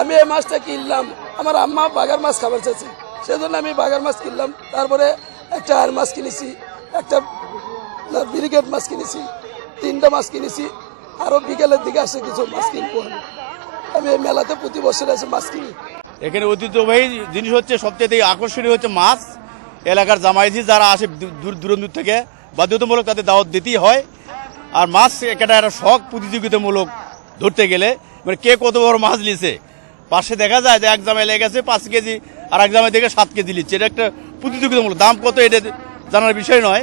আমি এই মাছটা কিনলাম, আমার আম্মা বাগার মাছ খাবার চাইছে, সেজন্য আমি বাগার মাছ কিনলাম। তারপরে একটা আর মাছ কিনেছি, একটা ব্রিগেড মাছ কিনেছি, 3টা মাছ কিনেছি, আরো বিকেলের দিকে আসে কিছু মাছ কিনবো। আমি এই মেলাতে প্রতি বছর এসে মাছ কিনি। এখানে ঐতিহ্যবাহী জিনিস হচ্ছে, সবচেয়ে আকর্ষণীয় হচ্ছে মাছ। এলাকার জামাইজি যারা আসে দূর দূরান্ত থেকে বাধ্যতামূলক তাদের দাওয়াত দিতেই হয়। আর মাছ একটা শখ প্রতিযোগিতামূলক ধরতে গেলে, মানে কে কত বড় মাছ নিছে। পাশে দেখা যায় যে এক জামাই লেগে গেছে 5 কেজি, আর এক জামাই দেখে 7 কেজি নিচ্ছে। এটা একটা প্রতিযোগিতামূলক, দাম কত এটা জানার বিষয় নয়।